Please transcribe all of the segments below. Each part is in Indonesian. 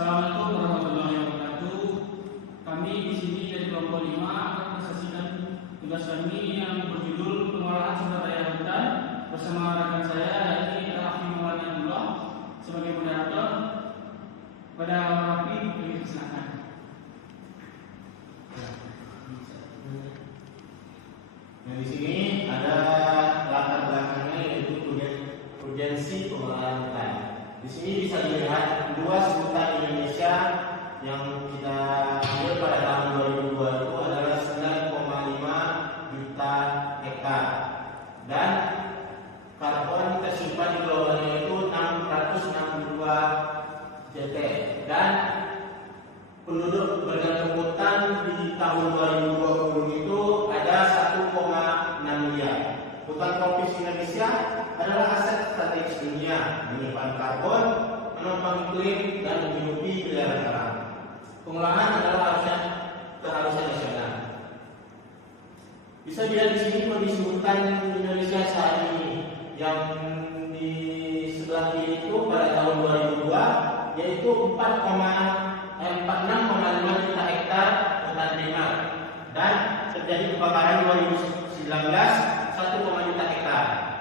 Assalamualaikum warahmatullahi wabarakatuh. Kami di sini dari kelompok 5 akan menyaksikan tugas kami yang berjudul pengolahan sumber daya hutan bersama rekan saya yakni Rafi Maulana sebagai moderator. Pada Rafi kami silakan. Nah, di sini ada latar belakangnya yaitu urgensi pengolahan hutan. Di sini bisa dilihat luas hutan Indonesia yang kita ambil pada tahun 2002 itu adalah 9,5 juta hektar dan karbon tersimpan di globalnya itu 662 JT dan penduduk bergantung hutan di tahun 2020 itu ada 1,6 miliar. Hutan tropis Indonesia adalah aset strategis dunia, menyimpan karbon, menopang iklim, dan menghidupi pilihan alam. Pengolahan adalah keharusan nasional. Bisa dilihat di sini kondisi hutan Indonesia saat ini, yang di sebelah kiri itu pada tahun 2002 yaitu 46,5 juta hektar hutan primer dan terjadi kebakaran 2019 1, juta hektar.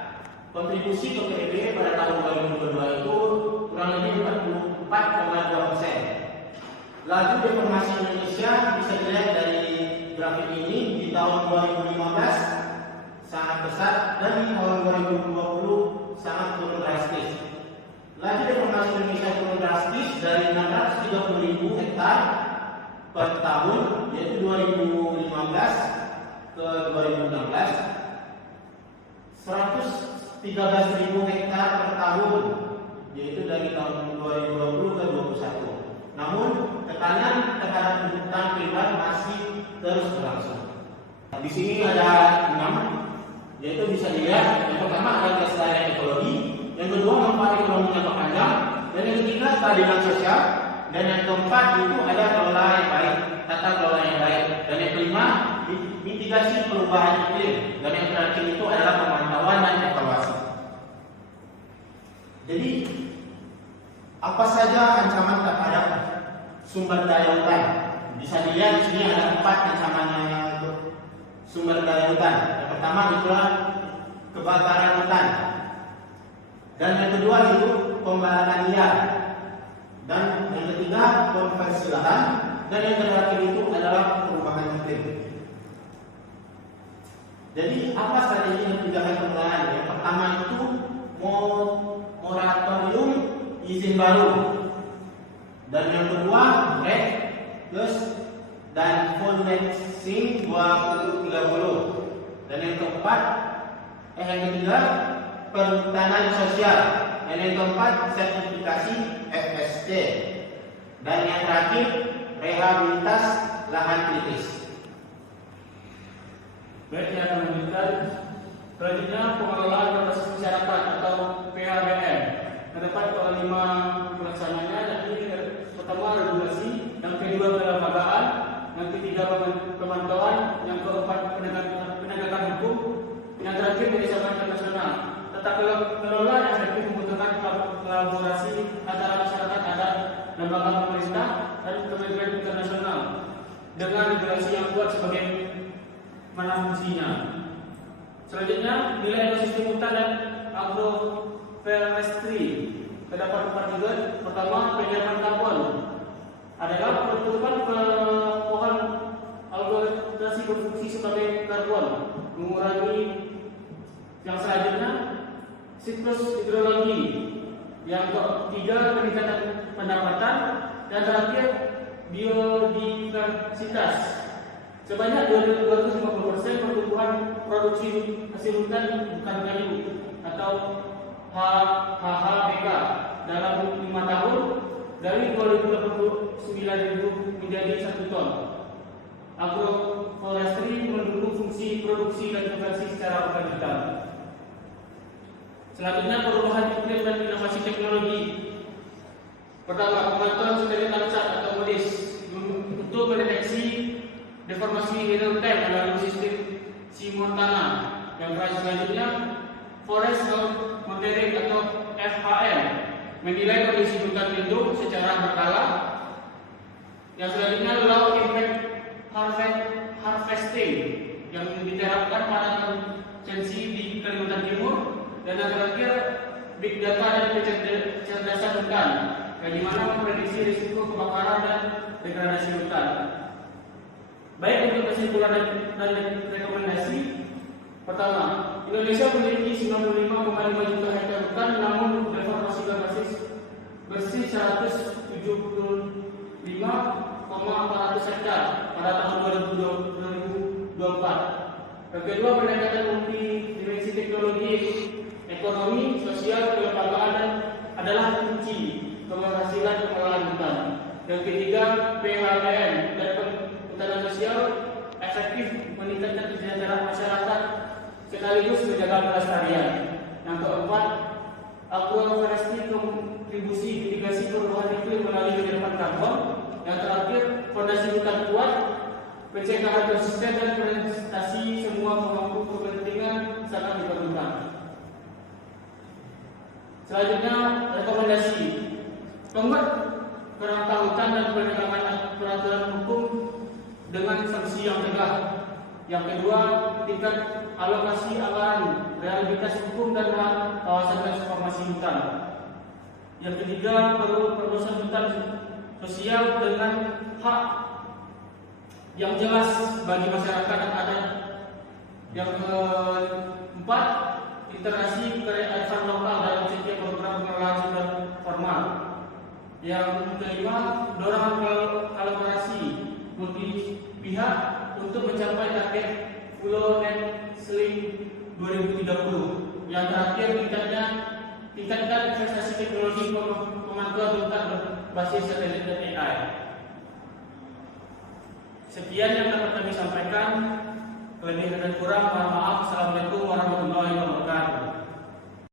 Kontribusi ke PDB pada tahun 2022 itu kurang lebih 44,2%. Laju deformasi Indonesia bisa dilihat dari grafik ini di tahun 2015 sangat besar dan di tahun 2020 sangat turun drastis. Laju deformasi Indonesia turun drastis dari 630.000 hektar per tahun yaitu 2015 ke 2016 113.000 hektar per tahun yaitu dari tahun 2020 ke 2021. Namun tekanan terhadap hutan primer masih terus berlangsung. Di sini ada 6 yaitu bisa dilihat yang pertama adalah kelestarian ekologi, yang kedua manfaat ekonomi jangka panjang, dan yang ketiga keadilan sosial, dan yang keempat itu ada kelola yang baik, tata kelola yang baik, dan yang kelima mitigasi perubahan iklim, dan yang terakhir itu adalah pemantauan dan evaluasi. Jadi apa saja ancaman terhadap sumber daya hutan? Bisa dilihat di sini ada 4 ancamannya untuk sumber daya hutan. Yang pertama itulah kebakaran hutan, dan yang kedua itu pembakaran liar, dan yang ketiga konversi lahan, dan yang terakhir itu adalah perubahan iklim. Jadi apa strategi pencegahan pengolahan? Yang pertama itu moratorium izin baru, dan yang kedua plus dan full maxing 2030, dan yang keempat yang ketiga perhutanan sosial, dan yang keempat sertifikasi FSC, dan yang terakhir rehabilitas lahan kritis. Baik, yang lanjutkan selanjutnya pengelolaan berbasis masyarakat atau PHBM. Terdapat 5 pelaksananya, yakni pertama regulasi, yang kedua kelembagaan, yang ketiga pemantauan, yang keempat penegakan hukum, yang terakhir kerjasama internasional. Tata kelola yang efektif membutuhkan kolaborasi antara masyarakat adat, lembaga pemerintah, dan kementerian internasional dengan regulasi yang kuat sebagai mana fungsinya. Selanjutnya, nilai ekosistem hutan dan agroforestry. Terdapat 4 juga. Pertama, penyiapan karbon adalah pertumbuhan pohon algoritasi berfungsi sebagai karbon, mengurangi. Yang selanjutnya, siklus hidrologi. Yang ketiga, peningkatan pendapatan, dan terakhir biodiversitas. Sebanyak 250% pertumbuhan produksi hasil hutan bukan kayu atau HHBK dalam 5 tahun dari 289.000 menjadi 1 ton. Agroforestry mendukung fungsi produksi dan konversi secara berkelanjutan. Selanjutnya, perubahan iklim dan inovasi teknologi. Pertama, pemantauan satelit landsat atau MODIS untuk mendeteksi deformasi real time melalui sistem Simontana. Yang selanjutnya, Forest Health Monitoring atau FHM menilai kondisi hutan lindung secara berkala Yang selanjutnya low impact harvesting yang diterapkan pada konsensi di Kalimantan Timur. Dan yang terakhir big data dan kecerdasan hutan, bagaimana memprediksi risiko kebakaran dan degradasi hutan. Baik, untuk kesimpulan dan rekomendasi. Pertama, Indonesia memiliki 95,5 juta hektar hutan, namun deforestasi bersih 175,400 hektar pada tahun 2024. Yang kedua, pendekatan multidimensi teknologi, ekonomi, sosial, kelembagaan adalah kunci keberhasilan pengelolaan hutan. Yang ketiga, PHBN dan perhutanan sosial efektif meningkatkan kesejahteraan masyarakat sekaligus menjaga kelestarian. Yang keempat, agroforestry kontribusi mitigasi perubahan iklim melalui penyerapan karbon. Yang terakhir, fondasi hutan kuat, pencegahan konsisten dan prestasi semua pemangku kepentingan sangat diperlukan. Selanjutnya, rekomendasi. Membuat kerangka hutan dan penegakan peraturan hukum dengan sanksi yang tegas. Yang kedua, tingkat alokasi anggaran, realitas hukum dan kawasan transformasi hutan. Yang ketiga, perlu perluasan hutan sosial dengan hak yang jelas bagi masyarakat yang ada. Yang keempat, integrasi kearifan lokal dalam setiap program pengelolaan sumber formal. Yang kelima, dorongan kolaborasi multi pihak untuk mencapai target Pulau Net Sling 2030. Yang terakhir, tingkatkan investasi teknologi pemantauan hutan berbasis satelit dan AI. Sekian yang dapat kami sampaikan. Lebih dan kurang, mohon